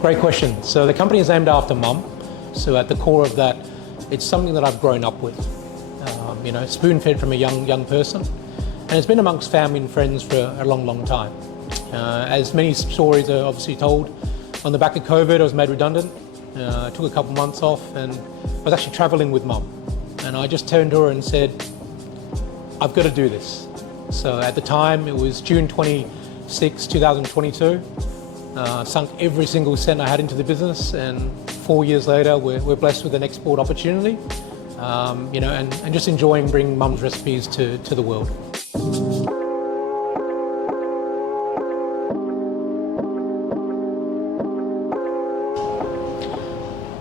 Great question. So the company is named after Mum. So at the core of that, it's something that I've grown up with. Spoon-fed from a young person. And it's been amongst family and friends for a long time. As many stories are obviously told, on the back of COVID, I was made redundant. I took a couple months off and I was actually traveling with Mum. And I just turned to her and said, I've got to do this. So at the time, it was June 26, 2022. Sunk every single cent I had into the business, and 4 years later, we're blessed with an export opportunity, and just enjoying bringing Mum's recipes to the world.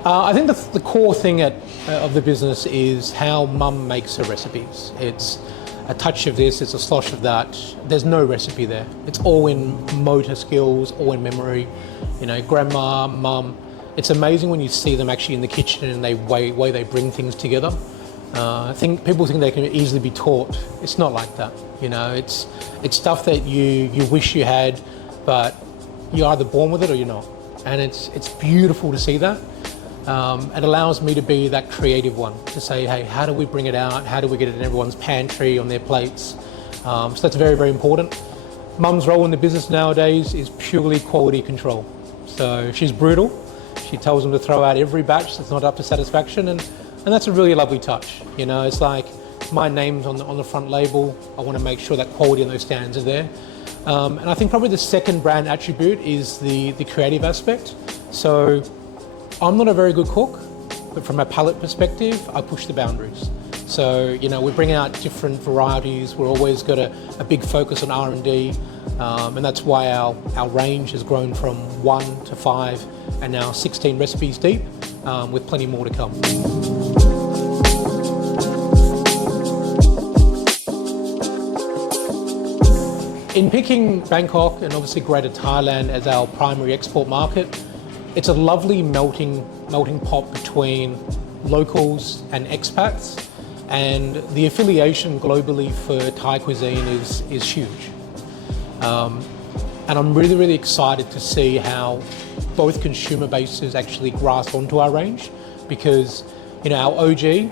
I think the core thing of the business is how Mum makes her recipes. It's a touch of this, it's a slosh of that. There's no recipe there. It's all in motor skills, all in memory. Grandma, Mum. It's amazing when you see them actually in the kitchen and the way they bring things together. People think they can easily be taught. It's not like that. It's stuff that you wish you had, but you're either born with it or you're not. And it's beautiful to see that. It allows me to be that creative one, to say, hey, how do we bring it out? How do we get it in everyone's pantry, on their plates? So that's very important. Mum's role in the business nowadays is purely quality control. So she's brutal. She tells them to throw out every batch that's not up to satisfaction, and that's a really lovely touch. It's like my name's on the front label. I want to make sure that quality and those standards are there. And I think probably the second brand attribute is the creative aspect. So I'm not a very good cook, but from a palate perspective, I push the boundaries. So, we bring out different varieties. We're always got a big focus on R&D, and that's why our range has grown from 1 to 5 and now 16 recipes deep, with plenty more to come. In picking Bangkok and obviously Greater Thailand as our primary export market, it's a lovely melting pot between locals and expats, and the affiliation globally for Thai cuisine is huge. And I'm really excited to see how both consumer bases actually grasp onto our range, because our OG,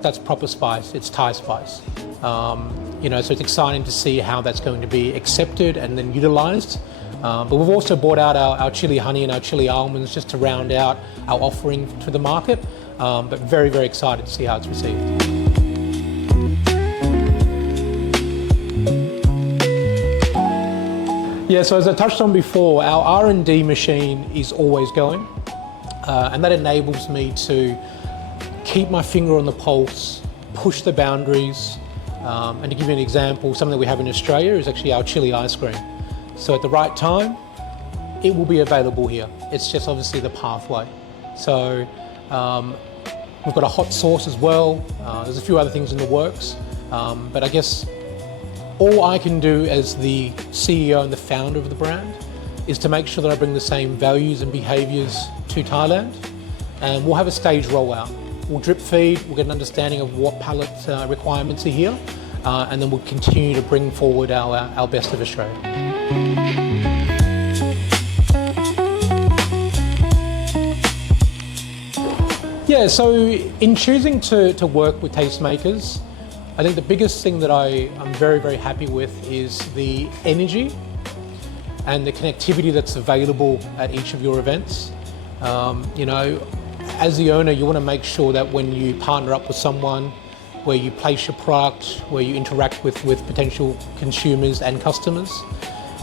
that's proper spice, it's Thai spice. So it's exciting to see how that's going to be accepted and then utilised. But we've also brought out our chili honey and our chili almonds just to round out our offering to the market, but very excited to see how it's received. Yeah, so as I touched on before, our R&D machine is always going, and that enables me to keep my finger on the pulse, push the boundaries, and to give you an example, something that we have in Australia is actually our chili ice cream. So at the right time, it will be available here. It's just obviously the pathway. So we've got a hot sauce as well. There's a few other things in the works. But I guess all I can do as the CEO and the founder of the brand is to make sure that I bring the same values and behaviours to Thailand. And we'll have a staged rollout. We'll drip feed, we'll get an understanding of what palate requirements are here, and then we'll continue to bring forward our best of Australia. Yeah, so in choosing to work with Tastemakers, I think the biggest thing that I'm very happy with is the energy and the connectivity that's available at each of your events. As the owner, you want to make sure that when you partner up with someone, where you place your product, where you interact with potential consumers and customers,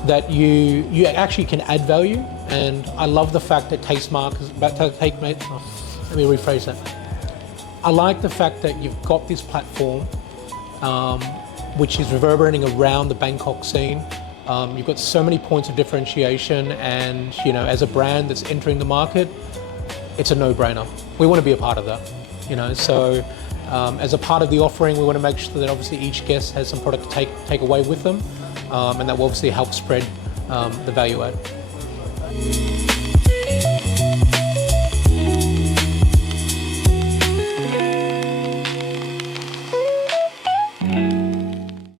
that you actually can add value. And I love the fact that let me rephrase that. I like the fact that you've got this platform which is reverberating around the Bangkok scene. You've got so many points of differentiation, and as a brand that's entering the market, it's a no-brainer. We want to be a part of that. So as a part of the offering, we want to make sure that obviously each guest has some product to take away with them, and that will obviously help spread the value add.